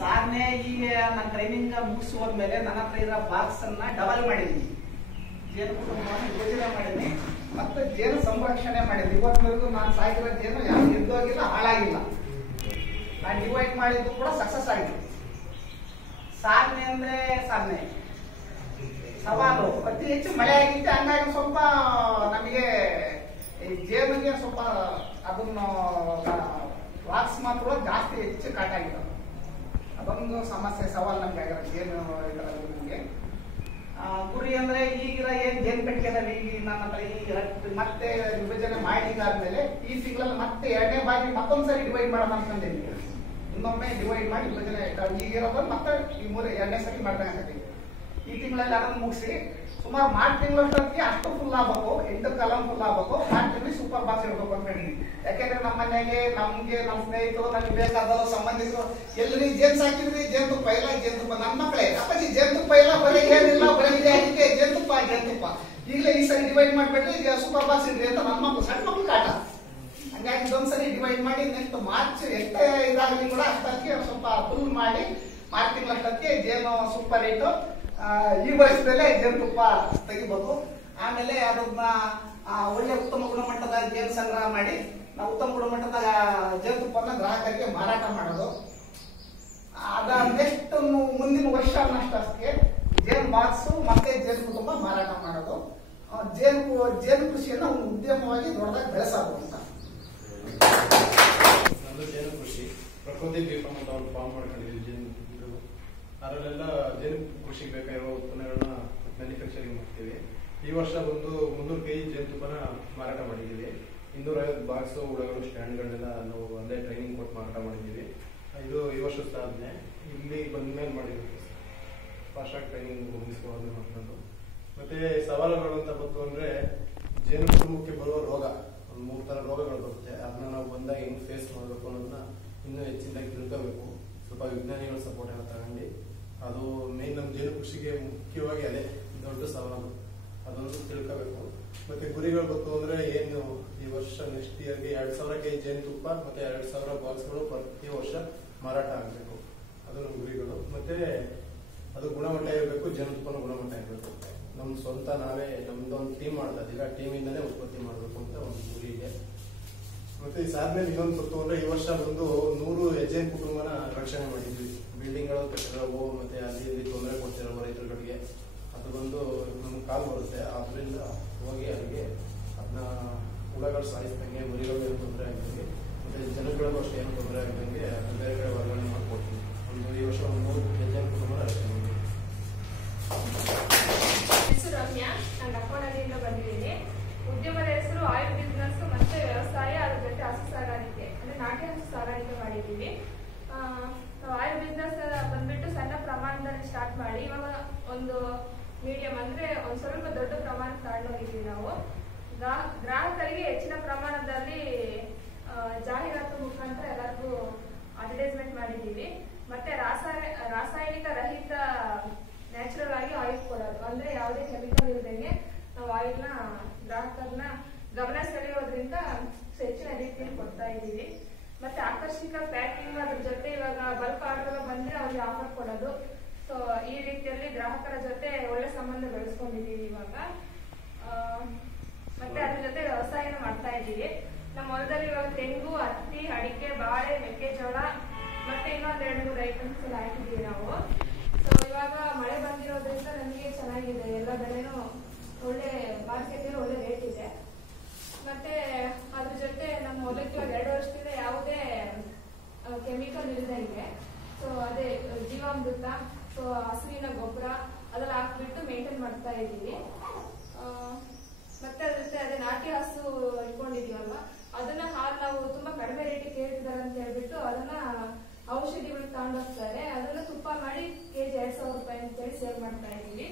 ಸಾಧನೆ ಈಗ ನನ್ನ ಟ್ರೈನಿಂಗ್ ಮುಗಿಸುವಾದ್ಮೇಲೆ ನನ್ನ ಹತ್ರ ಇರೋ ಬಾಕ್ಸ್ ಅನ್ನ ಡಬಲ್ ಮಾಡಿದೀನಿ. ಜೇನು ಕುಟುಂಬವನ್ನು ಯೋಜನೆ ಮಾಡಿದೀನಿ ಮತ್ತೆ ಜೇನು ಸಂರಕ್ಷಣೆ ಮಾಡಿದ್ವಿ. ಇವತ್ತಿನವರೆಗೂ ನಾನು ಸಾಕಿರೋ ಜೇನು ಯಾರು ಎದ್ದೋಗಿಲ್ಲ, ಹಾಳಾಗಿಲ್ಲ. ನಾನು ಡಿವೈಡ್ ಮಾಡಿದ್ದು ಕೂಡ ಸಕ್ಸಸ್ ಆಗಿದೆ. ಸಾಧನೆ ಅಂದ್ರೆ ಸಾಧನೆ, ಸವಾಲು ಅತಿ ಹೆಚ್ಚು ಮಳೆ ಆಗಿತ್ತು. ಹಂಗಾಗಿ ಸ್ವಲ್ಪ ನಮಗೆ ಜೇನಿಗೆ ಸ್ವಲ್ಪ ಅದನ್ನು ಬಾಕ್ಸ್ ಮಾತ್ರ ಜಾಸ್ತಿ ಹೆಚ್ಚು ಕಾಟ ಆಗಿದೆ. ಅದೊಂದು ಸಮಸ್ಯೆ, ಸವಾಲು ನಮ್ಗೆ ಆಗಿರೋದು ಜೇನು ಇದರಲ್ಲಿ. ನಮಗೆ ಗುರಿ ಅಂದ್ರೆ ಈಗಿರೋ ಏನ್ ಜೇನು ಪೆಟ್ಟಿಗೆದಲ್ಲಿ ಈಗ ನನ್ನ ಹತ್ರ ಈಗ ಮತ್ತೆ ವಿಭಜನೆ ಮಾಡಿದಾದ್ಮೇಲೆ ಈ ತಿಂಗಳಲ್ಲಿ ಮತ್ತೆ ಎರಡನೇ ಬಾರಿ ಮತ್ತೊಂದ್ಸರಿ ಡಿವೈಡ್ ಮಾಡೋಣ ಅನ್ಕೊಂಡಿದ್ದೀನಿ. ಇನ್ನೊಮ್ಮೆ ಡಿವೈಡ್ ಮಾಡಿ ವಿಭಜನೆ ಈಗಿರೋದು ಮತ್ತೆ ಈ ಎರಡನೇ ಸರಿ ಮಾಡ್ದಂಗೆ ಈ ತಿಂಗಳಲ್ಲಿ ಅದನ್ನು ಮುಗಿಸಿ ಸುಮಾರು 4 ತಿಂಗಳಷ್ಟೊತ್ತಿಗೆ ಅಷ್ಟು ಫುಲ್ ಆಗ್ಬೇಕು, 8 ಕಾಲಮ್ ಫುಲ್ ಆಗ್ಬೇಕು. 4 ತಿಂಗಳು ಸೂಪರ್ ಬಾಕ್ಸ್ ಇಡ್ಬೇಕು ಅನ್ಕೊಂಡಿದ್ದೀನಿ. ಯಾಕೆಂದ್ರೆ ನಮ್ಮ ಮನೆಗೆ, ನಮ್ಗೆ, ನಮ್ಮ ಸ್ನೇಹಿತರು, ನಮ್ಗೆ ಬೇಕಾದವರು, ಸಂಬಂಧಿಕರು ಎಲ್ಲರಿಗೂ ಜೇನು ಸಾಕಿದ್ರಿ, ಜೇನುತುಪ್ಪ ಇಲ್ಲ, ಜೇನುತುಪ್ಪ ನನ್ನ ಮಕ್ಕಳೇ ಅಪ್ಪಾಜಿ ಜೇನುತುಪ್ಪ ಇಲ್ಲ, ಬರೀ ಏನಿಲ್ಲ, ಬರೀ ಇದೆ ಆಗಿದ್ದೆ ಜೇನುತುಪ್ಪ ಈಗಲೇ ಈ ಸರಿ ಡಿವೈಡ್ ಮಾಡ್ಬಿಟ್ರಿ ಸೂಪರ್ ಬಾಕ್ಸ್ ಇಡ್ರಿ ಅಂತ ನನ್ನ ಮಕ್ಕಳು, ಸಣ್ಣ ಮಕ್ಕಳು ಕಾಟ. ಹಂಗಾಗಿ ಇದೊಂದ್ಸರಿ ಡಿವೈಡ್ ಮಾಡಿ ನೆಕ್ಸ್ಟ್ ಮಾರ್ಚ್ ಎಷ್ಟೇ ಇದಾಗಲಿ ಕೂಡ ಅಷ್ಟಕ್ಕೆ ಸ್ವಲ್ಪ ಫುಲ್ ಮಾಡಿ 4 ತಿಂಗಳಷ್ಟಕ್ಕೆ ಜೇನು ಸೂಪರ್ ಇಟ್ಟು ಈ ವರ್ಷದಲ್ಲೇ ಜೇನುತುಪ್ಪ ತೆಗಿಬೇಕು. ಆಮೇಲೆ ಅದನ್ನ ಒಳ್ಳೆ ಉತ್ತಮ ಗುಣಮಟ್ಟದ ಜೇನು ಸಂಗ್ರಹ ಮಾಡಿ ನಾವು ಉತ್ತಮ ಗುಣಮಟ್ಟದ ಜೇನುತುಪ್ಪನ ಗ್ರಾಹಕರಿಗೆ ಮಾರಾಟ ಮಾಡೋದು. ಅದ ನೆಕ್ಸ್ಟ್ ಮುಂದಿನ ವರ್ಷ ಅನ್ನಷ್ಟಕ್ಕೆ ಜೇನು ಬಾಕ್ಸ್ ಮತ್ತೆ ಜೇನು ಕುಟುಂಬ ಮಾರಾಟ ಮಾಡೋದು. ಜೇನು ಕೃಷಿಯನ್ನ ಒಂದು ಉದ್ಯಮವಾಗಿ ದೊಡ್ಡದಾಗಿ ಬೆಳೆಸಬಹುದು ಅಂತ. ನಂದು ಜೇನು ಕೃಷಿ ಪ್ರಕೃತಿ ದೀಪ ಅಂತ ಒಂದು ಫಾರ್ಮ್ ಮಾಡ್ಕೊಂಡಿದ್ದೀವಿ. ಜೇನು ಅದರಲ್ಲೆಲ್ಲ ಜೇನು ಕೃಷಿಗೆ ಬೇಕಾಗಿರುವ ಉತ್ಪನ್ನಗಳನ್ನ ಮ್ಯಾನುಫ್ಯಾಕ್ಚರಿಂಗ್ ಮಾಡ್ತೀವಿ. ಈ ವರ್ಷ ಒಂದು 300 kg ಜೇನುತುಪ್ಪನ ಮಾರಾಟ ಮಾಡಿದ್ದೀವಿ. 250 ಬಾಕ್ಸ್ ಹುಳಗಳು ಸ್ಟ್ಯಾಂಡ್ಗಳನ್ನೆಲ್ಲ ನಾವು ಅಲ್ಲೇ ಟ್ರೈನಿಂಗ್ ಕೊಟ್ಟು ಮಾರಾಟ ಮಾಡಿದ್ದೀವಿ. ಇದು ಈ ವರ್ಷದ ಸಾಧನೆ. ಇಲ್ಲಿ ಬಂದ್ಮೇಲೆ ಮಾಡಿದ್ದೀವಿ, ಫಾಸ್ಟಾಗಿ ಟ್ರೈನಿಂಗ್ ಮುಗಿಸ್ಕೊಳ್ಳೋದು ಮಾಡ್ಕೊಂಡು. ಮತ್ತೆ ಸವಾಲುಗಳು ಅಂತ ಬಂತು ಅಂದ್ರೆ ಜೇನು ಕುಟುಂಬಕ್ಕೆ ಬರುವ ರೋಗ, ಒಂದು 3 ಥರ ರೋಗಗಳು ಬರುತ್ತೆ. ಅದನ್ನ ನಾವು ಬಂದಾಗ ಹೆಂಗ್ ಫೇಸ್ ಮಾಡಬೇಕು ಅನ್ನೋದನ್ನ ಇನ್ನೂ ಹೆಚ್ಚಿನದಾಗಿ ತಿಳ್ಕೋಬೇಕು. ಸ್ವಲ್ಪ ವಿಜ್ಞಾನಿಗಳ ಸಪೋರ್ಟ್ ಎಲ್ಲ ತಗೊಂಡು ಅದು ಮೇನ್ ನಮ್ಮ ಜೇನು ಕೃಷಿಗೆ ಮುಖ್ಯವಾಗಿ ಅದೇ ದೊಡ್ಡ ಸವಾಲು, ಅದೊಂದು ತಿಳ್ಕೋಬೇಕು. ಮತ್ತೆ ಗುರಿಗಳು ಬಂತು ಅಂದ್ರೆ ಏನು ಈ ವರ್ಷ ನೆಕ್ಸ್ಟ್ ಇಯರ್ಗೆ 2000 kg ಜೇನುತುಪ್ಪ ಮತ್ತೆ 2000 ಬಾಕ್ಸ್ಗಳು ಪ್ರತಿ ವರ್ಷ ಮಾರಾಟ ಆಗಬೇಕು. ಅದು ನಮ್ಮ ಗುರಿಗಳು. ಮತ್ತೆ ಅದು ಗುಣಮಟ್ಟ ಇರಬೇಕು, ಜೇನುತುಪ್ಪನ ಗುಣಮಟ್ಟ ಇರಬೇಕು. ನಮ್ ಸ್ವಂತ ನಾವೇ ನಮ್ದೊಂದು ಟೀಮ್ ಮಾಡ್ತಾ ಇದ್ದೀವಿ, ಆ ಟೀಮಿಂದನೇ ಉತ್ಪತ್ತಿ ಮಾಡಬೇಕು ಅಂತ ಒಂದು ಗುರಿ ಇದೆ. ಮತ್ತೆ ಈ ಸಾಧನೆ ಇನ್ನೊಂದು ಗೊತ್ತು ಅಂದ್ರೆ ಈ ವರ್ಷ ಬಂದು 100 ಹೆಜ್ಜೆನ್ ಕುಟುಂಬನ ರಕ್ಷಣೆ ಮಾಡಿದ್ವಿ. ಬಿಲ್ಡಿಂಗ್ಗಳು ಕಟ್ಟಿರೋವು ಮತ್ತೆ ಅಲ್ಲಿ ಇಲ್ಲಿ ತೊಂದರೆ ಕೊಡ್ತಿರೋ ರೈತರುಗಳಿಗೆ ಅದು ಬಂದು ನಮ್ಗೆ ಕಾಲ್ ಬರುತ್ತೆ. ಆದ್ರಿಂದ ಹೋಗಿ ಅಲ್ಲಿಗೆ ಅದನ್ನ ಹುಳಗಳು ಸಾಯಿಸ್ದಂಗೆ, ಮರಿಗಳು ಏನು ತೊಂದರೆ ಆಗ್ದಂಗೆ, ಮತ್ತೆ ಜನಗಳಿಗೂ ಅಷ್ಟೇ ಏನು ತೊಂದರೆ ಆಗ್ದಂಗೆ ಅದು ಬೇರೆ ಕಡೆ ವರ್ಗಾವಣೆ ಮಾಡ್ಕೊಡ್ತೀವಿ. ಈ ವರ್ಷ 100 ಹೆಜ್ಜೆನ್ ಕುಟುಂಬನ ರಕ್ಷಣೆ ಮಾಡಿದ್ವಿ. ಹೆಸರು ರಮ್ಯಾ, ನಾನು ಡಕ್ಕೋನಹಳ್ಳಿಯಿಂದ ಬಂದಿದ್ದೀನಿ. ಉದ್ಯಮದ ಹೆಸರು ಆಯಿಲ್ ಬಿಸ್ನೆಸ್ ಮತ್ತೆ ವ್ಯವಸಾಯ, ಅದ್ರ ಜೊತೆ ಹಸು ಸಾಗಾಣಿಕೆ ಅಂದ್ರೆ ನಾಟಿ ಹಸು ಸಾಗಾಣಿಕೆ ಮಾಡಿದ್ದೀವಿ. ನಾವು ಆಯಿಲ್ ಬಿಸ್ನೆಸ್ ಬಂದ್ಬಿಟ್ಟು ಸಣ್ಣ ಪ್ರಮಾಣದಲ್ಲಿ ಸ್ಟಾರ್ಟ್ ಮಾಡಿ ಇವಾಗ ಒಂದು ಮೀಡಿಯಂ ಅಂದ್ರೆ ಒಂದ್ ಸ್ವಲ್ಪ ದೊಡ್ಡ ಪ್ರಮಾಣ ತಗೊಂಡೋಗಿದ್ದೀವಿ. ನಾವು ಗ್ರಾಹಕರಿಗೆ ಹೆಚ್ಚಿನ ಪ್ರಮಾಣದಲ್ಲಿ ಜಾಹೀರಾತು ಮುಖಾಂತರ ಎಲ್ಲರಿಗೂ ಅಡ್ವರ್ಟೈಸ್ಮೆಂಟ್ ಮಾಡಿದ್ದೀವಿ. ಮತ್ತೆ ರಾಸಾಯನಿಕ ರಹಿತ ನ್ಯಾಚುರಲ್ ಆಗಿ ಆಯಿಲ್ ಕೊಡೋದು, ಅಂದ್ರೆ ಯಾವುದೇ ಕೆಮಿಕಲ್ ಇಲ್ದಂಗೆ ನಾವು ಆಯಿಲ್ನ ಗ್ರಾಹಕರನ್ನ ಗಮನ ಸೆಳೆಯೋದ್ರಿಂದ ಹೆಚ್ಚಿನ ರೀತಿಯಲ್ಲಿ ಕೊಡ್ತಾ ಇದ್ದೀವಿ. ಮತ್ತೆ ಆಕರ್ಷಕ ಪ್ಯಾಕಿಂಗ್, ಅದ್ರ ಜೊತೆ ಇವಾಗ ಬಲ್ಕ್ ಆರ್ಡರ್ ಬಂದ್ರೆ ಅವ್ರಿಗೆ ಆಫರ್ ಕೊಡೋದು. ಸೊ ಈ ರೀತಿಯಲ್ಲಿ ಗ್ರಾಹಕರ ಜೊತೆ ಒಳ್ಳೆ ಸಂಬಂಧ ಬೆಳೆಸ್ಕೊಂಡಿದ್ದೀವಿ ಇವಾಗ. ಮತ್ತೆ ಅದ್ರ ಜೊತೆ ವ್ಯವಸಾಯನ ಮಾಡ್ತಾ ಇದ್ದೀವಿ. ನಮ್ಮ ಹೊಲದಲ್ಲಿ ಇವಾಗ ತೆಂಗು, ಹತ್ತಿ, ಅಡಿಕೆ, ಬಾಳೆ, ಮೆಕ್ಕೆಜೋಳ ಮತ್ತೆ ಇನ್ನೊಂದ್ 2-3 ಐಟಮ್ಸ್ ಎಲ್ಲ ಹಾಕಿದ್ದೀವಿ ನಾವು. ಸೊ ಇವಾಗ ಮಳೆ ಬಂದಿರೋದ್ರಿಂದ ನಮಗೆ ಚೆನ್ನಾಗಿದೆ, ಎಲ್ಲ ಬೆಳೆನೂ ಒಳ್ಳೆ ಮಾರ್ಕೆಟ್ ಒಳ್ಳೆ ರೇಟ್ ಇದೆ. ಮತ್ತೆ ಅದ್ರ ಜೊತೆ ನಮ್ಮ ಹೊಲಕ್ಕೆ ಇವಾಗ 2 ವರ್ಷದಿಂದ ಯಾವುದೇ ಕೆಮಿಕಲ್ ಇಲ್ಲದಂಗೆ ಸೊ ಅದೇ ಜೀವಾಮೃತ, ಸೊ ಹಸುವಿನ ಗೊಬ್ಬರ ಅದೆಲ್ಲ ಹಾಕ್ಬಿಟ್ಟು ಮೇಂಟೈನ್ ಮಾಡ್ತಾ ಇದ್ದೀವಿ. ಮತ್ತೆ ಅದ್ರ ಜೊತೆ ಅದೇ ನಾಟಿ ಹಸು ಇಟ್ಕೊಂಡಿದೀವಲ್ವಾ, ಅದನ್ನ ಹಾಲು ನಾವು ತುಂಬಾ ಕಡಿಮೆ ರೇಟಿಗೆ ಕೇಳ್ತಿದ್ದಾರೆ ಅಂತ ಹೇಳ್ಬಿಟ್ಟು ಅದನ್ನ ಔಷಧಿಗಳಿಗೆ ತಗೊಂಡೋಗ್ತಾರೆ. ಅದನ್ನ ತುಪ್ಪ ಮಾಡಿ kg 2000 ರೂಪಾಯಿ ಅಂತೇಳಿ ಸೇಲ್ ಮಾಡ್ತಾ ಇದ್ದೀವಿ.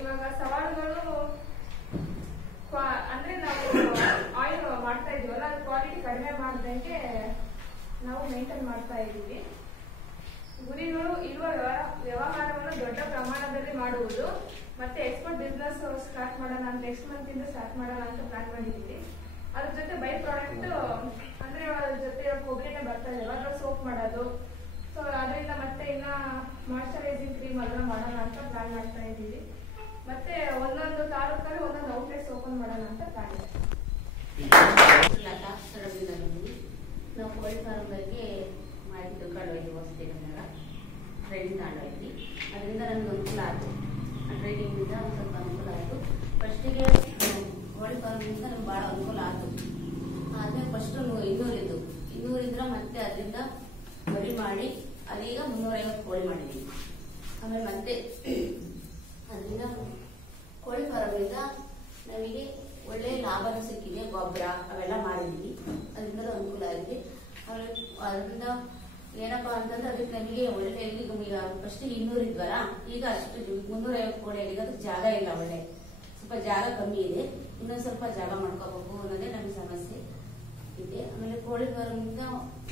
ಇವಾಗ ಸವಾಲುಗಳು ಅಂದ್ರೆ ನಾವು ಆಯಿಲ್ ಮಾಡ್ತಾ ಇದೀವಲ್ಲ, ಅದು ಕ್ವಾಲಿಟಿ ಕಡಿಮೆ ಮಾಡ್ದಂಗೆ ನಾವು ಮೇಂಟೈನ್ ಮಾಡ್ತಾ ಇದ್ದೀವಿ. ಗುರಿಗಳು ಇರುವ ವ್ಯವಹಾರವನ್ನು ದೊಡ್ಡ ಪ್ರಮಾಣದಲ್ಲಿ ಮಾಡುವುದು, ಮತ್ತೆ ಎಕ್ಸ್ಪೋರ್ಟ್ ಬಿಸ್ನೆಸ್ ಸ್ಟಾರ್ಟ್ ಮಾಡೋಣ ಅಂತ ನೆಕ್ಸ್ಟ್ ಮಂತ್ ಇಂದ ಸ್ಟಾರ್ಟ್ ಮಾಡೋಣ ಅಂತ ಪ್ಲಾನ್ ಮಾಡಿದ್ದೀವಿ. ಅದ್ರ ಜೊತೆ ಬೈ ಪ್ರಾಡಕ್ಟ್ ಅಂದ್ರೆ ಅದ್ರ ಜೊತೆ ಕೊಬ್ಬರಿನೇ ಬರ್ತಾ ಇದೆಯಲ್ಲ, ಅದ್ರ ಸೋಪ್ ಮಾಡೋದು. ಸೊ ಮಾಯ್ಶ್ಚರೈಸಿಂಗ್ ಕ್ರೀಮ್ ಅದನ್ನ ಮಾಡೋಣ ಅಂತ ಪ್ಲಾನ್ ಮಾಡ್ತಾ ಇದ್ದೀವಿ. ಮತ್ತೆ ಒಂದೊಂದು ತಾಲೂಕಲ್ಲಿ ಒಂದೊಂದು ಔಟ್ಲೆಟ್ಸ್ ಓಪನ್ ಮಾಡೋಣ ಅಂತ ಪ್ಲಾನ್ ಇದೆ. ನಾವು ಕೋಳಿ ಫಾರ್ಮ್ ಬಗ್ಗೆ ಮಾಹಿತಿ ತಿಳ್ಕೊಂಡೋಯ್ತು ಹೊಸದಿನ ಟ್ರೈನಿಂಗ್ ತಗೊಂಡೋಯ್ತು. ಅದರಿಂದ ನನಗೆ ಅನುಕೂಲ ಆಯಿತು. ಆ ಟ್ರೈನಿಂಗಿಂದ ಒಂದು ಸ್ವಲ್ಪ ಅನುಕೂಲ ಆಯಿತು. ಫಸ್ಟಿಗೆ ಕೋಳಿ ಫಾರ್ಮಿಂದ ನಮ್ಗೆ ಭಾಳ ಅನುಕೂಲ ಆಯಿತು. ಆದ್ಮೇಲೆ ಫಸ್ಟು 200 ಇದ್ರೆ ಮತ್ತೆ ಅದರಿಂದ ಬರಿ ಮಾಡಿ ಅದೀಗ 350 ಕೋಳಿ ಮಾಡಿದ್ದೀವಿ. ಆಮೇಲೆ ಮತ್ತೆ ಅದರಿಂದ ಕೋಳಿ ಫಾರ್ಮಿಂದ ನಮಗೆ ಒಳ್ಳೆ ಲಾಭನೂ ಸಿಕ್ಕಿದೆ. ಗೊಬ್ಬರ ಅವೆಲ್ಲ ಮಾಡಿದ್ದೀವಿ. ಅದರಿಂದ ಅನುಕೂಲ ಆಗಿದೆ. ಆಮೇಲೆ ಅದರಿಂದ ಏನಪ್ಪಾ ಅಂತಂದ್ರೆ ಅದಕ್ಕೆ ನಮಗೆ ಒಳ್ಳೆ ಈಗ ಫಸ್ಟ್ 200 ಇದ್ವಲ್ಲ, ಈಗ ಅಷ್ಟು 350 ಕೋಳಿ ಆಗಿದೆ. ಅದಕ್ಕೆ ಜಾಗ ಇಲ್ಲ, ಒಳ್ಳೆ ಸ್ವಲ್ಪ ಜಾಗ ಕಮ್ಮಿ ಇದೆ. ಇನ್ನೊಂದು ಸ್ವಲ್ಪ ಜಾಗ ಮಾಡ್ಕೋಬೇಕು ಅನ್ನೋದೇ ನಮಗೆ ಸಮಸ್ಯೆ ಇದೆ. ಆಮೇಲೆ ಕೋಳಿ ಫಾರ್ಮಿಂದ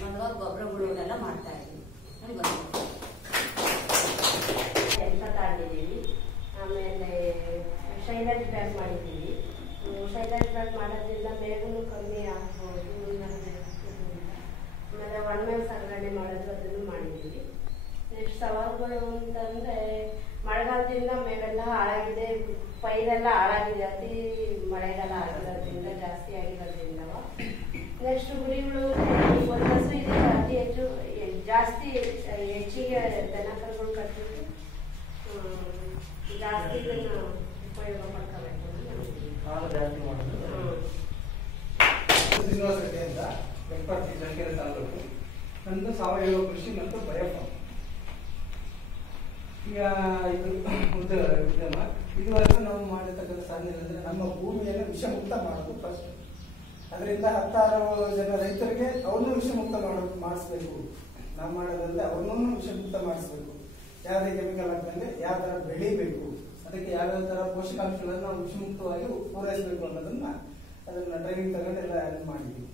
ಹಲವಾರು ಗೊಬ್ಬರಗಳೆಲ್ಲ ಮಾಡ್ತಾ ಇದ್ದೀವಿ. ನಮ್ಗೆ ಎಲ್ಲ ತಾಂಡಿದ್ದೀವಿ. ಆಮೇಲೆ ಶೈಲಾಜ್ ಬ್ಯಾಗ್ ಮಾಡಿದ್ದೀವಿ. ಶೈಲಾಜ್ ಬ್ಯಾಗ್ ಮಾಡೋದ್ರಿಂದ ಬೇಗನೂ ಕಮ್ಮಿ ಆಗ್ಬೋದು. ಆಮೇಲೆ ಒಣಮೇಲೆ ಸಂಗ್ರಹಣೆ ಮಾಡೋದು ಅದನ್ನು ಮಾಡಿದ್ದೀವಿ. ನೆಕ್ಸ್ಟ್ ಸವಾಲುಗಳು ಅಂತಂದರೆ ಮಳೆಗಾಲದಿಂದ ಮೇಲೆಲ್ಲ ಹಾಳಾಗಿದೆ, ಪೈರೆಲ್ಲ ಹಾಳಾಗಿದೆ. ಅತಿ ಮಳೆಗಾಲ ಆಗಿರೋದ್ರಿಂದ ಜಾಸ್ತಿ ಆಗಿರೋದ್ರಿಂದ ನೆಕ್ಸ್ಟ್ ಗುರಿಗಳು ಒಂದು ಹಸು ಇದೆ, ಅತಿ ಹೆಚ್ಚು ಜಾಸ್ತಿ ಹೆಚ್ಚಿಗೆ ದನಕರುಗಳು ಕಟ್ಟಿಬಿಟ್ಟು ಜಾಸ್ತಿ ಇದನ್ನು ಉಪಯೋಗ ಮಾಡ್ಕೋಬೇಕು ಅಂತ ಶ್ರೀನಿವಾಸ ರೆಡ್ಡಿ ಅಂತ ಬೆಳ್ಪಟ್ಟಿ ಜಂಕೆರೆ ತಾಲೂಕು. ನಂದು ಸಾವಯವ ಕೃಷಿ ಮತ್ತು ಬಯಪ್ಪ. ಈಗ ಇದು ಉದ್ಯಮ ಇದುವರೆಗೂ ನಾವು ಮಾಡಿರ್ತಕ್ಕಂಥ ಸಾಧನೆ ಅಂದರೆ ನಮ್ಮ ಭೂಮಿಯನ್ನು ವಿಷಮುಕ್ತ ಮಾಡೋದು ಫಸ್ಟ್. ಅದರಿಂದ 10 ಜನ ರೈತರಿಗೆ ಅವ್ರನ್ನೂ ವಿಷಮುಕ್ತ ಮಾಡಿಸ್ಬೇಕು. ನಾವು ಮಾಡೋದ್ರಿಂದ ಅವ್ರನ್ನೂ ವಿಷಮುಕ್ತ ಮಾಡಿಸ್ಬೇಕು. ಯಾವುದೇ ಕೆಮಿಕಲ್ ಹಾಕಂದ್ರೆ ಯಾವ ಥರ ಬೆಳಿಬೇಕು, ಅದಕ್ಕೆ ಯಾವ್ಯಾವ ಥರ ಪೋಷಕಾಂಶಗಳನ್ನು ನಾವು ವಿಷಮುಕ್ತವಾಗಿ ಪೂರೈಸಬೇಕು ಅನ್ನೋದನ್ನ ಅದನ್ನ ಟ್ರೈನಿಂಗ್ ತಗೊಂಡು ಎಲ್ಲ ಮಾಡಿದ್ವಿ.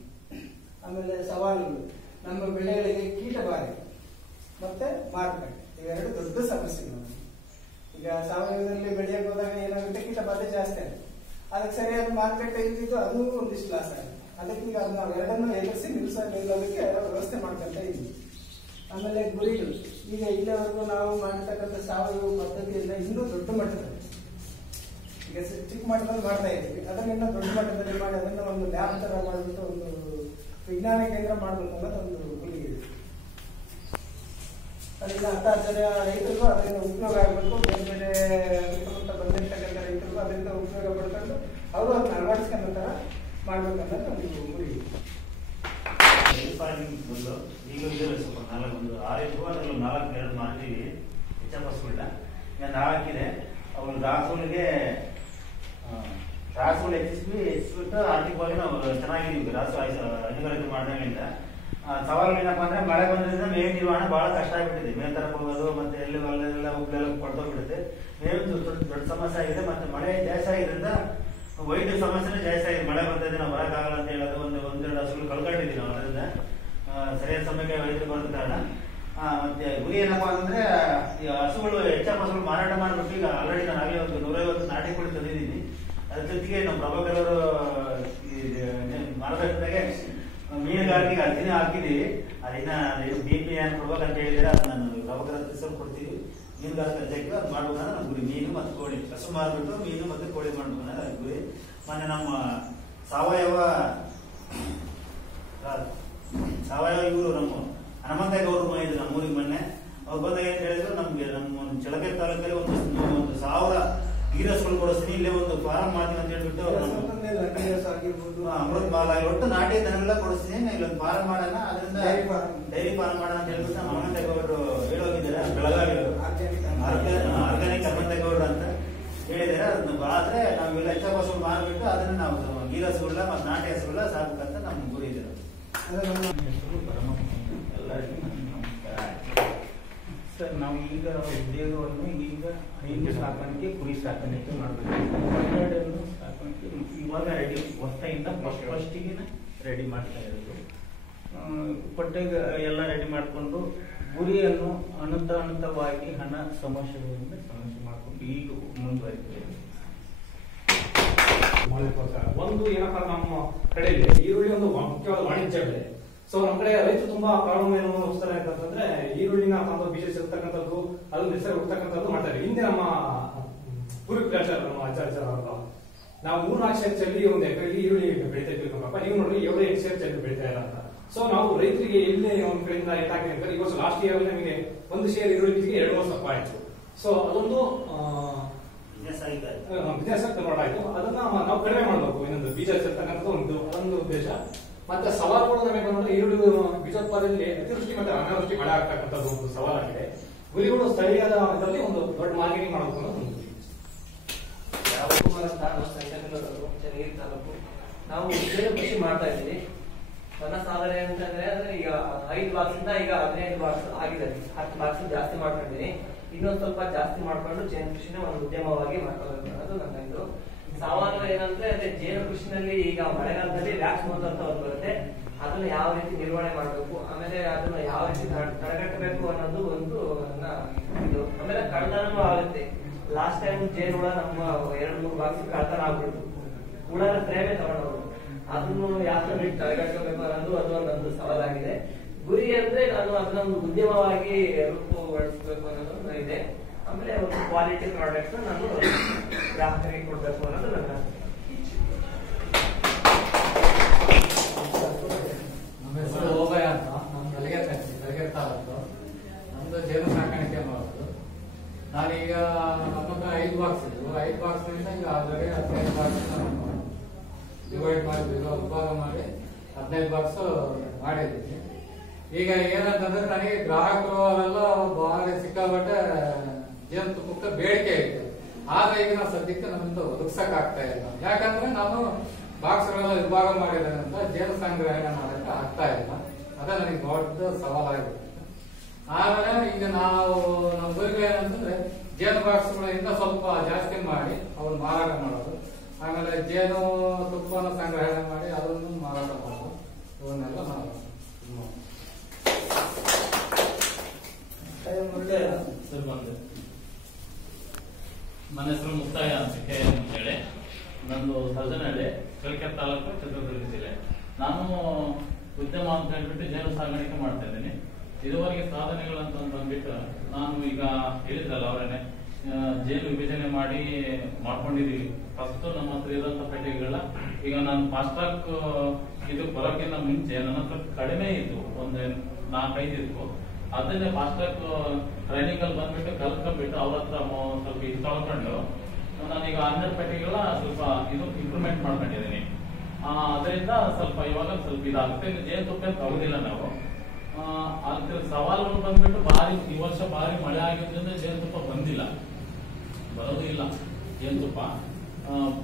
ಆಮೇಲೆ ಸವಾಲುಗಳು ನಮ್ಮ ಬೆಳೆಗಳಿಗೆ ಕೀಟಬಾಧೆ ಮತ್ತೆ ಮಾರುಕಟ್ಟೆ, ಇವೆರಡು ದೊಡ್ಡ ಸಮಸ್ಯೆಗಳು. ಈಗ ಸಾವಯವದಲ್ಲಿ ಬೆಳೆಯಕ್ಕೆ ಹೋದಾಗ ಏನಾಗುತ್ತೆ, ಕೀಟಬಾಧೆ ಜಾಸ್ತಿ ಆಗುತ್ತೆ. ಅದಕ್ಕೆ ಸರಿಯಾದ ಮಾರುಕಟ್ಟೆ ಇದ್ದಿದ್ದು ಅದು ಒಂದಿಷ್ಟು ಲಾಸ್ ಆಗುತ್ತೆ. ಅದಕ್ಕೆ ಈಗ ನಾವು ಎರಡನ್ನೂ ಎದುರಿಸಿ ನಿಲ್ಲೋದಕ್ಕೆ ವ್ಯವಸ್ಥೆ ಮಾಡ್ಕೊಂತ ಇದ್ವಿ. ಆಮೇಲೆ ಗುರಿಗಳು, ಈಗ ಇಲ್ಲಿವರೆಗೂ ನಾವು ಮಾಡಿರ್ತಕ್ಕಂಥ ಸಾವಯವ ಪದ್ಧತಿಯಿಂದ ಇನ್ನೂ ದೊಡ್ಡ ಮಟ್ಟದಲ್ಲಿ, ಈಗ ಚಿಕ್ಕ ಮಟ್ಟದಲ್ಲಿ ಮಾಡ್ತಾ ಇದ್ದೀವಿ, ಅದನ್ನ ದೊಡ್ಡ ಮಟ್ಟದಲ್ಲಿ ಮಾಡಿ ಅದನ್ನ ಒಂದು ಲ್ಯಾಬ್ ತರ ಮಾಡಿಬಿಟ್ಟು ಒಂದು ವಿಜ್ಞಾನ ಕೇಂದ್ರ ಮಾಡಬೇಕು ಅನ್ನೋದು ಒಂದು ಗುರಿ ಇದೆ. ಅದರಿಂದ 10 ಜನ ರೈತರಿಗೂ ಅದರಿಂದ ಉಪಯೋಗ ಆಗಬೇಕು. ಬೇರೆ ಬೇರೆ ಸುತ್ತಮುತ್ತ ಬಂದಿರ್ತಕ್ಕಂಥ ರೈತರಿಗೂ ಅದರಿಂದ ಉಪಯೋಗ ಪಡ್ಕೊಂಡು ಅವರು ಅದನ್ನ ಅಳವಡಿಸ್ಕೊಂಡ ತರ ಮಾಡ್ಬೇಕು ಅನ್ನೋದು ಒಂದು ಗುರಿ ಇದೆ. ಈಗ ಸ್ವಲ್ಪ 4 ಮಾಡ್ತೀವಿ. ಹೆಚ್ಚಿಲ್ಲ ಈಗ 4 ಇದೆ. ಅವ್ರು ರಾಸುಗಳಿಗೆ ಹೆಚ್ಚಿಸ್ಬಿಟ್ಟು ಆರ್ಥಿಕವಾಗಿ ನಾವು ಚೆನ್ನಾಗಿದ್ದೀವಿ. ರಾಸು ಹೈನುಗಾರಿಕೆ ಮಾಡಿದಾಗಲಿಂದ ಸವಾಲುಗಳೇನಪ್ಪ ಅಂದ್ರೆ ಮಳೆ ಬಂದ್ರಿಂದ ಮೇವು ನಿರ್ವಹಣೆ ಬಹಳ ಕಷ್ಟ ಆಗ್ಬಿಟ್ಟಿದೆ. ಮೇವು ತರಕ್ ಹೋಗೋದು ಮತ್ತೆ ಎಲ್ಲಿ ಹೊಲದೆಲ್ಲ ಉಗ್ಳೆಲ್ಲ ಕೊಡ್ತೋಗ್ಬಿಡುತ್ತೆ. ಮೇವು ದೊಡ್ಡ ಸಮಸ್ಯೆ ಆಗಿದೆ. ಮತ್ತೆ ಮಳೆ ಜಾಸ್ತಿ ಆಗಿದ್ರಿಂದ ವೈದ್ಯ ಸಮಸ್ಯೆನೂ ಜಾಸ್ತಿ ಆಗಿದೆ. ಮಳೆ ಬರ್ತಿದೆ, ನಾವು ಬರೋಕ್ಕಾಗಲ್ಲ ಅಂತ ಹೇಳೋದು, ಒಂದೆರಡು ಹಸುಗಳು ಕಳ್ಕೊಂಡಿದ್ದೀವಿ ನಾವು. ಅದರಿಂದ ಸರಿಯಾದ ಸಮಯಕ್ಕೆ ವೈದ್ಯರು ಬರೋದ ಕಾರಣ ಮತ್ತೆ ಗುರಿ ಏನಪ್ಪಾ ಅಂದ್ರೆ ಈ ಹಸುಗಳು ಹೆಚ್ಚಾಗಿ ಹಸುಗಳು ಮಾರಾಟ ಮಾಡ್ಬಿಟ್ಟು ಈಗ ಆಲ್ರೆಡಿ ನಾನು ಆಗಲೇ ಒಂದು 150 ನಾಟಿ ಕೋಳಿ ತಂದಿದ್ದೀನಿ. ಅದ್ರ ಜೊತೆಗೆ ನಮ್ಮ ಪ್ರಭಾಕರ್ ಅವರು ಮಾರಾಟದಾಗೆ ಮೀನುಗಾರಿಕೆಗೆ ಅರ್ಜಿನೇ ಹಾಕಿದೀವಿ. ಅದನ್ನ BP ಏನ್ ಕೊಡ್ಬೇಕು ಅಂತ ಹೇಳಿದ್ರೆ ಅದು ನಾನು ಪ್ರಭಾಕರ್ ಹತ್ರ ಕೊಡ್ತೀವಿ. ಮೀನುಗಾರಿಕೆ ಅರ್ಜಿ ಅದು ಮಾಡ್ಬೇಕಂದ್ರೆ ನಮ್ಮ ಗುರಿ ಮೀನು ಮತ್ತು ಕೋಳಿ ಹಸು ಮಾರ್ಬಿಟ್ಟು ಮೀನು ಮತ್ತು ಕೋಳಿ ಮಾಡ್ಬೇಕು ಅನ್ನೋದು ಗುರಿ. ಮೊನ್ನೆ ನಮ್ಮ ಸಾವಯವ ಇವರು ನಮ್ಮ ಹನುಮಂತೇಗೌಡರು ಬಂದಿದ್ರು ನಮ್ಮ ಊರಿಗೆ. ಮೊನ್ನೆ ಅವ್ರು ಬಂದಾಗ ಏನ್ ಹೇಳಿದ್ರು, ನಮ್ಗೆ ನಮ್ಮ ಚಳ್ಳಕೆರೆ ತಾಲೂಕಲ್ಲಿ ಒಂದು 1000 ಗೀರಸ್ಗಳು ಕೊಡಿಸ್ತೀನಿ, ಇಲ್ಲೇ ಒಂದು ಫಾರಂ ಮಾಡ್ತೀನಿ ಅಂತ ಹೇಳ್ಬಿಟ್ಟು ಅಮೃತ್ ಬಾಲ್ ಆಗಿ ಒಟ್ಟು ನಾಟಿ ದನಗಳೆಲ್ಲ ಕೊಡಿಸ್ತೀನಿ, ಇಲ್ಲೊಂದು ಫಾರಂ ಮಾಡೋಣ, ಅದರಿಂದ ಡೈರಿ ಫಾರಂ ಮಾಡೋಣ ಅಂತ ಹೇಳ್ಬಿಟ್ಟು ನಮ್ಮ ಹನುಮಂತೇಗೌಡರು ಹೇಳೋಗಿದ್ದಾರೆ. ಬೆಳಗಾವಿಯವರು ಆರ್ಗ್ಯಾನಿಕ್ ಹನುಮಂತೇಗೌಡರು ಅಂತ ಹೇಳಿದ್ದಾರೆ. ಅದನ್ನ ಆದ್ರೆ ನಾವೆಲ್ಲ ಹೆಚ್ಚ ಹಸುಗಳು ಮಾರ್ಬಿಟ್ಟು ಅದನ್ನ ನಾವು ಗೀರ ಹಸುಗಳನ್ನ ಮತ್ತು ನಾಟಿ ಹಸುಗಳನ್ನ ಸಾಕಬೇಕಂತ ನಮ್ಮ ಗುರಿ ಇದೆ. ಸರ್, ನಾವು ಈಗ ಉದ್ಯೋಗವನ್ನು ಈಗ ಹೈನು ಸಾಕಾಣಿಕೆ, ಕುರಿ ಸಾಕಾಣಿಕೆ ಮಾಡಬೇಕು. ಹೊರಗಡೆಯನ್ನು ಸಾಕಾಣಿಕೆ ಇವಾಗ ರೆಡಿ ಹೊಸದಾಗಿಂದ ಫಸ್ಟಿಗೆ ರೆಡಿ ಮಾಡ್ತಾ ಇರೋದು. ಕೊಟ್ಟೆಗೆ ಎಲ್ಲ ರೆಡಿ ಮಾಡಿಕೊಂಡು ಗುರಿಯನ್ನು ಅನಂತವಾಗಿ ಹಣ ಸಮಸ್ಯೆಗಳಿಂದ ಸಮಸ್ಯೆ ಮಾಡಿಕೊಂಡು ಈಗ ಮುಂದುವರಿತೇವೆ. ಒಂದು ಏನಪ್ಪಾ ನಮ್ಮ ಕಡೆಯಲ್ಲಿ ಈರುಳ್ಳಿ ಒಂದು ಮುಖ್ಯವಾದ ವಾಣಿಜ್ಯ ಬೆಳೆ. ಸೊ ನಮ್ಮ ಕಡೆ ರೈತರು ತುಂಬಾ ಪ್ರಾಬ್ಲಮ್ ಏನು ಅನಿಸ್ತಾರೆ ಅಂತಂದ್ರೆ ಈರುಳ್ಳಿನ ತಂದು ಬೀಜ ಸಿಗ್ತಕ್ಕಂಥದ್ದು ಅದೊಂದು ಹೆಸರು ಹೋಗ್ತಕ್ಕಂಥದ್ದು ಮಾಡ್ತಾರೆ. ಹಿಂದೆ ನಮ್ಮ ಪೂರ್ವಿಕರು ನಮ್ಮ ಅಜ್ಜ ನಾವು 3-4 ಸೇರ್ ಚೆಲ್ಲಿ ಒಂದು ಎಕರೆಗೆ ಈರುಳ್ಳಿ ಬೆಳೀತಾ ಇರ್ಬೇಕಪ್ಪ, ನೀವು ನೋಡಿ 7-8 ಸೇರ್ ಚೆಲ್ಲಿ ಬೆಳೀತಾ ಇಲ್ಲ ಅಂತ. ಸೊ ನಾವು ರೈತರಿಗೆ ಎಲ್ಲಿ ಒಂದ್ ಕಡೆಯಿಂದ ಏಟಾಗಿದೆ ಅಂತ ಈ ವರ್ಷ ಲಾಸ್ಟ್ ಇಯರ್ ನಮಗೆ 1 ಸೇರ್ ಈರುಳ್ಳಿಗೆ 2 ವರ್ಷ ಆಯ್ತು. ಸೊ ಅದೊಂದು ಬಿಸ್ನೆಸ್ ಕನ್ವರ್ಟ್ ಆಯ್ತು. ಅದನ್ನ ನಾವು ಕಡಿಮೆ ಮಾಡಬೇಕು, ಇನ್ನೊಂದು ಬೀಜ ಸೇರ್ತಕ್ಕಂಥದ್ದು ಒಂದು ಉದ್ದೇಶ. ಮತ್ತೆ ಸವಾಲುಗಳು ನಮಗೆ ಬಂದ್ರೆ ಈರುಳ್ಳಿ ಬೀಜೋತ್ಪಾದನೆಯಲ್ಲಿ ಅತಿವೃಷ್ಟಿ ಮತ್ತೆ ಅನಾವೃಷ್ಟಿ ಮಳೆ ಆಗ್ತಕ್ಕಂಥದ್ದು ಒಂದು ಸವಾಲಾಗಿದೆ. ಗುರಿಗಳು ಸ್ಥಳೀಯ ಇದರಲ್ಲಿ ಒಂದು ದೊಡ್ಡ ಮಾರ್ಕೆಟಿಂಗ್ ಮಾಡಬೇಕು ಅನ್ನೋದು ಒಂದು ಚನ್ನಗಿರಿ ತಾಲೂಕು. ನಾವು ಜೇನು ಕೃಷಿ ಮಾಡ್ತಾ ಇದ್ದೀವಿ. ನನ್ನ ಸಾಧನೆ ಅಂತಂದ್ರೆ ಈಗ 5 ಬಾಕ್ಸ್ ಇಂದ ಈಗ 15 ಬಾಕ್ಸ್ ಆಗಿದೆ. 10 ಬಾಕ್ಸ್ ಜಾಸ್ತಿ ಮಾಡ್ಕೊಂಡಿದ್ದೀನಿ. ಇನ್ನೊಂದು ಸ್ವಲ್ಪ ಜಾಸ್ತಿ ಮಾಡ್ಕೊಂಡು ಜೇನು ಕೃಷಿನ ಒಂದು ಉದ್ಯಮವಾಗಿ ಮಾಡ್ಕೊಳ್ಬೇಕು ಅನ್ನೋದು ನನ್ನ ಇದು. ಸವಾಲು ಏನಂದ್ರೆ ಅದೇ ಜೇನು ಕೃಷಿನಲ್ಲಿ ಈಗ ಮಳೆಗಾಲದಲ್ಲಿ ವ್ಯಾಕ್ಸ್ ಮೋತ್ ಅಂತ ಒಂದು ಬರುತ್ತೆ, ಅದನ್ನ ಯಾವ ರೀತಿ ನಿರ್ವಹಣೆ ಮಾಡಬೇಕು, ಆಮೇಲೆ ಅದನ್ನ ಯಾವ ರೀತಿ ತಡೆಗಟ್ಟಬೇಕು ಅನ್ನೋದು ಒಂದು ನನ್ನ ಇದು. ಆಮೇಲೆ ಕಳ್ತನೂ ಆಗುತ್ತೆ. ಲಾಸ್ಟ್ ಟೈಮ್ ಜೇನು ಹುಳ ನಮ್ಮ 2-3 ಬಾಕ್ಸ್ ಕಳ್ತನ ಆಗ್ಬಿಟ್ಟು ಹುಳನ ಪ್ರೇಮೆ ತಗೊಂಡವರು, ಅದನ್ನು ಯಾವ ರೀತಿ ತಡೆಗಟ್ಟಬೇಕು ಅನ್ನೋದು ಅದು ಒಂದು ಸವಾಲಾಗಿದೆ. ಗುರಿ ಅಂದ್ರೆ ನಾನು ಅದನ್ನ ಒಂದು ಉದ್ಯಮವಾಗಿ ರೂಪುಗೊಳಿಸಬೇಕು ಅನ್ನೋದು ಇದೆ. ಆಮೇಲೆ ಒಂದು ಕ್ವಾಲಿಟಿ ಪ್ರಾಡಕ್ಟ್ ನಾನು ಗ್ರಾಹಕರಿಗೆ ಕೊಡ್ಬೇಕು ಅನ್ನೋದು ನನ್ನ ನಮ್ಮ ಹೆಸರು ಓಬಯ್ಯ ಅಂತ. ನಮ್ಮ ಬೆಳಗ್ಗೆ ತಾಲೂಕು. ನಮ್ದು ಜೇನು ಸಾಕಾಣಿಕೆ ಮಾಡೋದು. ನಾನೀಗ ನಮ್ಮ ಹತ್ರ 5 ಬಾಕ್ಸ್ ಇದ್ವು. 5 ಬಾಕ್ಸ್ ನಿಂದ ಈಗ ಅದರಲ್ಲಿ 15 ಬಾಕ್ಸ್ ಡಿವೈಡ್ ಮಾಡಿ ವಿಭಾಗ ಮಾಡಿ 15 ಬಾಕ್ಸ್ ಮಾಡಿದ್ದೀನಿ. ಈಗ ಏನಂತಂದ್ರೆ ನನಗೆ ಗ್ರಾಹಕರು ಅವರೆಲ್ಲ ಭಾಳ ಸಿಕ್ಕಾಪಟ್ಟೆ ಜೇನುತುಪ್ಪಕ್ಕೆ ಬೇಡಿಕೆ ಐತೆ. ಆದ್ರೆ ಈಗ ನಾವು ಸದ್ಯಕ್ಕೆ ನಮ್ಮಿಂದ ಒದಗಿಸಕ್ ಆಗ್ತಾ ಇಲ್ಲ. ಯಾಕಂದ್ರೆ ನಾನು ಬಾಕ್ಸ್ಗಳೆಲ್ಲ ವಿಭಾಗ ಮಾಡಿರೋದ್ರಿಂದ ಜೇನು ಸಂಗ್ರಹಣೆ ಮಾಡಕ್ಕೆ ಆಗ್ತಾ ಇಲ್ಲ. ಅದೇ ನನಗೆ ದೊಡ್ಡ ಸವಾಲಾಗಿರುತ್ತೆ. ಆಮೇಲೆ ಈಗ ನಾವು ನಮ್ಮ ಗುರಿ ಏನಂತಂದ್ರೆ ಜೇನು ಬಾಕ್ಸ್ಗಳು ಇನ್ನೂ ಸ್ವಲ್ಪ ಜಾಸ್ತಿ ಮಾಡಿ ಅವ್ರು ಮಾರಾಟ ಮಾಡೋದು, ಆಮೇಲೆ ಜೇನು ತುಪ್ಪನ ಸಂಗ್ರಹಣೆ ಮಾಡಿ ಅದನ್ನು ಮಾರಾಟ ಮಾಡೋದು, ಇವನ್ನೆಲ್ಲ ನಾವು ನನ್ನ ಹೆಸರು ಮುಕ್ತಾಯ ಅಂತ ಹೇಳಿ, ನಂದು ಸರ್ಜನಹಳ್ಳಿ, ಚಳ್ಳಕೆರೆ ತಾಲೂಕು, ಚಿತ್ರದುರ್ಗ ಜಿಲ್ಲೆ. ನಾನು ಉದ್ಯಮ ಅಂತ ಹೇಳ್ಬಿಟ್ಟು ಜೇನು ಸಾಗಾಣಿಕೆ ಮಾಡ್ತಾ ಇದ್ದೀನಿ. ಇದುವರೆಗೆ ಸಾಧನೆಗಳಂತ ಅಂದ್ಬಿಟ್ಟು ನಾನು ಈಗ ಹೇಳಿದ್ರಲ್ಲ ಅವರೇನೆ ಜೇನು ವಿಭಜನೆ ಮಾಡ್ಕೊಂಡಿದೀವಿ. ಫಸ್ಟ್ ನಮ್ಮ ಹತ್ರ ಇರೋಂಥ ಪೆಟ್ಟಿಗೆಗಳ ಈಗ ನಾನು ಫಾಸ್ಟ್ ಟ್ರಾಕ್ ಇದು ಬರೋಕ್ಕಿಂತ ಮುಂಚೆ ನನ್ನ ಹತ್ರ ಕಡಿಮೆ ಇತ್ತು, ಒಂದು 4-5 ಇತ್ತು. ಅದನ್ನೇ ಫಾಸ್ಟ್ ಟ್ರಾಕ್ ಟ್ರೈನಿಂಗ್ ಅಲ್ಲಿ ಬಂದ್ಬಿಟ್ಟು ಕಲ್ತ್ಕೊಂಡ್ಬಿಟ್ಟು ಅವ್ರ ಹತ್ರ ಸ್ವಲ್ಪ ಇದು ತಳ್ಕೊಂಡು ನಾನೀಗ 12 ಪೆಟ್ಟಿಗೆಗಳ ಸ್ವಲ್ಪ ಇದು ಇಂಪ್ರೂವ್ಮೆಂಟ್ ಮಾಡ್ಕೊಂಡಿದ್ದೀನಿ. ಅದರಿಂದ ಸ್ವಲ್ಪ ಇವಾಗ ಸ್ವಲ್ಪ ಇದಾಗುತ್ತೆ. ಜೇನುತುಪ್ಪ ತಗೋದಿಲ್ಲ ನಾವು. ಅದ್ರ ಸವಾಲುಗಳು ಬಂದ್ಬಿಟ್ಟು ಈ ವರ್ಷ ಭಾರಿ ಮಳೆ ಆಗಿದ್ದರಿಂದ ಜೇನುತುಪ್ಪ ಬರೋದು ಇಲ್ಲ. ಜೇನುತುಪ್ಪ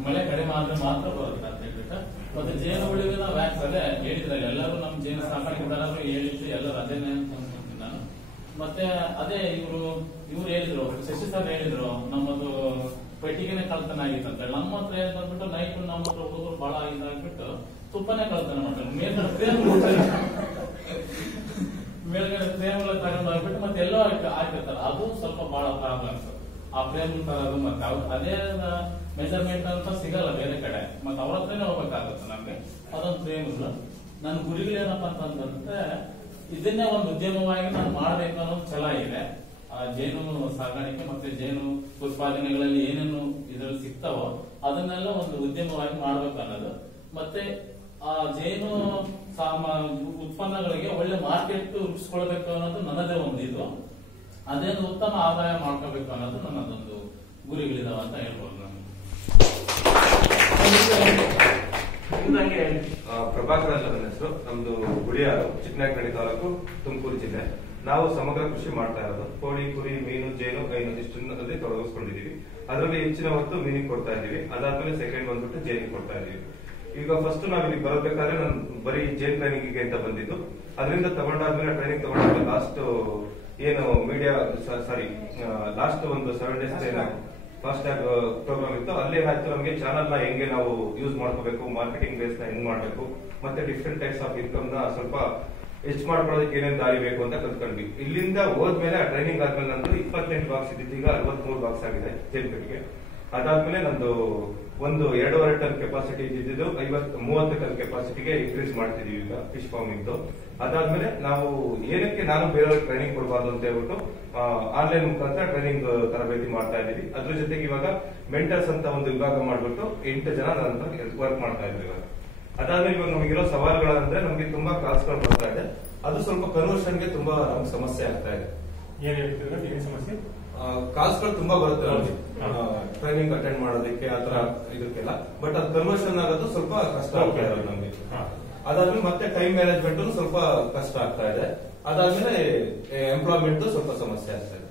ಮಳೆ ಕಡಿಮೆ ಆದ್ರೆ ಮಾತ್ರ ಬರುತ್ತೆ ಅಂತ ಹೇಳ್ಬಿಟ್ಟು. ಮತ್ತೆ ಜೇನು ಉಳಿದ ವ್ಯಾಕ್ಸ್ ಅದೇ ಹೇಳಿದ್ರಲ್ಲ, ಎಲ್ಲರೂ ನಮ್ ಜೇನು ಸಾಕಾಣಿಕೆದಾರರು ಹೇಳಿದ್ದು ಎಲ್ಲರೂ ಅದೇನೆ ಅಂತ ಅನ್ಕೊಂತೀನಿ ನಾನು. ಮತ್ತೆ ಅದೇ ಇವ್ರು ಹೇಳಿದ್ರು, ಶಶಿ ಸರ್ ಹೇಳಿದ್ರು ನಮ್ಮದು ಪೆಟ್ಟಿಗೆನೆ ಕಳ್ತನ ಆಗಿತ್ತು ಅಂತ ಹೇಳಿ. ನಮ್ಮ ಹತ್ರ ಏನ್ ಬಂದ್ಬಿಟ್ಟು ನೈಟ್ ನಮ್ಮ ಹತ್ರ ಹುಡುಗರು ಬಹಳ ಇದಾಗ್ಬಿಟ್ಟು ತುಪ್ಪನೇ ಕಳ್ತನ ಮಾಡ್ತಾರೆ. ಮೇಲ್ಗಡೆ ಫ್ರೇಮ್ಗಳ ತಗೊಂಡು ಹೋಗ್ಬಿಟ್ಟು ಮತ್ತೆ ಎಲ್ಲೋ ಹಾಕಿರ್ತಾರೆ. ಅದು ಸ್ವಲ್ಪ ಬಹಳ ಪ್ರಾಬ್ಲಮ್ಸ್. ಆ ಫ್ರೇಮ್ ತರೋದು ಮತ್ತೆ ಅದೇ ಮೆಜರ್ಮೆಂಟ್ ಅಂತ ಸಿಗಲ್ಲ ಬೇರೆ ಕಡೆ, ಮತ್ತೆ ಅವ್ರ ಹತ್ರನೇ ಹೋಗ್ಬೇಕಾಗುತ್ತೆ ನಮ್ಗೆ. ಅದೊಂದು ಫ್ರೇಮ್ ಇಲ್ಲ. ನನ್ನ ಗುರಿಗಳೇನಪ್ಪ ಅಂತಂದ್ರೆ ಇದನ್ನೇ ಒಂದು ಉದ್ಯಮವಾಗಿ ನಾನು ಮಾಡ್ಬೇಕು ಅನ್ನೋದು ಛಲ ಇದೆ. ಜೇನು ಸಾಗಾಣಿಕೆ ಮತ್ತೆ ಜೇನು ಉತ್ಪಾದನೆಗಳಲ್ಲಿ ಏನೇನು ಇದ್ರಲ್ಲಿ ಸಿಗ್ತಾವೋ ಅದನ್ನೆಲ್ಲ ಒಂದು ಉದ್ಯಮವಾಗಿ ಮಾಡ್ಬೇಕು ಅನ್ನೋದು. ಮತ್ತೆ ಆ ಜೇನು ಉತ್ಪನ್ನಗಳಿಗೆ ಒಳ್ಳೆ ಮಾರ್ಕೆಟ್ ರೂಪಿಸ್ಕೊಳ್ಬೇಕು ಅನ್ನೋದು ನನ್ನದೇ ಒಂದು ಇದು. ಅದೇನು ಉತ್ತಮ ಆದಾಯ ಮಾಡ್ಕೋಬೇಕು ಅನ್ನೋದು ನನ್ನದೊಂದು ಗುರಿಗಳಿದಾವ ಅಂತ ಹೇಳ್ಬೋದು. ಪ್ರಭಾಕರ್ ಅಂತ ನನ್ನ ಹೆಸರು. ನಮ್ದು ಗುಡಿಯಾರು, ಚಿಕ್ಕನಾಯಕನಹಳ್ಳಿ ತಾಲೂಕು, ತುಮಕೂರು ಜಿಲ್ಲೆ. ನಾವು ಸಮಗ್ರ ಕೃಷಿ ಮಾಡ್ತಾ ಇರೋದು. ಕೋಳಿ, ಕುರಿ, ಮೀನು, ಜೇನು, ಹೈನು ಇಷ್ಟರಲ್ಲಿ ತೊಡಗಿಸ್ಕೊಂಡಿದೀವಿ. ಅದರಲ್ಲಿ ಹೆಚ್ಚಿನ ಹೊತ್ತು ಮೀನಿಗೆ ಕೊಡ್ತಾ ಇದೀವಿ. ಅದಾದ್ಮೇಲೆ ಸೆಕೆಂಡ್ ಬಂದ್ಬಿಟ್ಟು ಜೇನಿಗೆ ಕೊಡ್ತಾ ಇದೀವಿ. ಈಗ ಫಸ್ಟ್ ನಾವ್ ಇಲ್ಲಿ ಬರಬೇಕಾದ್ರೆ ನಾನು ಬರೀ ಜೇನ್ ಟ್ರೈನಿಂಗ್ ಅಂತ ಬಂದಿದ್ದು. ಅದರಿಂದ ತಗೊಂಡಾದ್ಮೇಲೆ ಟ್ರೈನಿಂಗ್ ತಗೊಂಡಾದ್ಮೇಲೆ ಲಾಸ್ಟ್ ಏನು ಲಾಸ್ಟ್ ಒಂದು 7 days ಫಾಸ್ಟ್ ಟ್ಯಾಗ್ ಪ್ರೋಗ್ರಾಮ್ ಇತ್ತು. ಅಲ್ಲಿ ಏನಾಯ್ತು, ನಮಗೆ ಚಾನಲ್ ನ ಹೆಂಗೆ ನಾವು ಯೂಸ್ ಮಾಡ್ಕೋಬೇಕು, ಮಾರ್ಕೆಟಿಂಗ್ ಬೇಸ್ ನ ಹೆಂಗ್ ಮಾಡ್ಬೇಕು, ಮತ್ತೆ ಡಿಫ್ರೆಂಟ್ ಟೈಪ್ಸ್ ಆಫ್ ಇನ್ಕಮ್ ನ ಸ್ವಲ್ಪ ಹೆಚ್ಚು ಮಾಡ್ಕೊಳ್ಳೋದಕ್ಕೆ ಏನೇನು ದಾರಿ ಬೇಕು ಅಂತ ಕಲ್ತ್ಕೊಂಡ್ವಿ. ಇಲ್ಲಿಂದ ಹೋದ್ಮೇಲೆ ಟ್ರೈನಿಂಗ್ ಆದ್ಮೇಲೆ ನಂತರ 28 ಬಾಕ್ಸ್ ಇದ್ದಿದ್ದು ಈಗ 63 ಬಾಕ್ಸ್ ಆಗಿದೆ ಜೇನ್ ಪೆಟ್ಟಿಗೆ. ಅದಾದ್ಮೇಲೆ ನಂದು ಒಂದು 2.5 ಟನ್ ಕೆಪಾಸಿಟಿ ಇದ್ದಿದ್ದು 30 ಟನ್ ಕೆಪಾಸಿಟಿಗೆ ಇನ್ಕ್ರೀಸ್ ಮಾಡ್ತಿದೀವಿ ಈಗ ಫಿಶ್ ಫಾರ್ಮಿಂಗ್. ಅದಾದ್ಮೇಲೆ ನಾವು ಏನಕ್ಕೆ ನಾನು ಬೇರೆಯವ್ರಿಗೆ ಟ್ರೈನಿಂಗ್ ಕೊಡಬಾರ್ದು ಅಂತ ಹೇಳ್ಬಿಟ್ಟು ಆನ್ಲೈನ್ ಮುಖಾಂತರ ಟ್ರೈನಿಂಗ್ ತರಬೇತಿ ಮಾಡ್ತಾ ಇದ್ದೀವಿ. ಅದ್ರ ಜೊತೆಗೆ ಇವಾಗ ಮೆಂಟರ್ಸ್ ಅಂತ ಒಂದು ವಿಭಾಗ ಮಾಡ್ಬಿಟ್ಟು 8 ಜನ ನನ್ನ ವರ್ಕ್ ಮಾಡ್ತಾ ಇದ್ವಿ ಇವಾಗ. ಅದಾದ್ಮೇಲೆ ಇವಾಗ ನಮಗಿರೋ ಸವಾಲುಗಳಂದ್ರೆ ನಮಗೆ ತುಂಬಾ ಕ್ಲಾಸ್ಗಳು ಬರ್ತಾ ಇದೆ, ಅದು ಸ್ವಲ್ಪ ಕನ್ವರ್ಷನ್ಗೆ ತುಂಬಾ ನಮ್ಗೆ ಸಮಸ್ಯೆ ಆಗ್ತಾ ಇದೆ. ಏನ್ ಹೇಳ್ತೀರಾ ಏನ್ ಸಮಸ್ಯೆ? ಕಾಲ್ಸ್ಗಳು ತುಂಬಾ ಬರುತ್ತೆ ನಮಗೆ ಟ್ರೈನಿಂಗ್ ಅಟೆಂಡ್ ಮಾಡೋದಕ್ಕೆ ಆತರ ಇದಕ್ಕೆಲ್ಲ, ಬಟ್ ಅದು ಕನ್ವರ್ಷನ್ ಆಗೋದು ಸ್ವಲ್ಪ ಕಷ್ಟ ಆಗ್ತಾ ಇದೆ ನಮ್ಗೆ. ಅದಾದ್ಮೇಲೆ ಮತ್ತೆ ಟೈಮ್ ಮ್ಯಾನೇಜ್ಮೆಂಟ್ ಸ್ವಲ್ಪ ಕಷ್ಟ ಆಗ್ತಾ ಇದೆ. ಅದಾದ್ಮೇಲೆ ಎಂಪ್ಲಾಯ್ಮೆಂಟ್ ಸ್ವಲ್ಪ ಸಮಸ್ಯೆ ಆಗ್ತಾ ಇದೆ.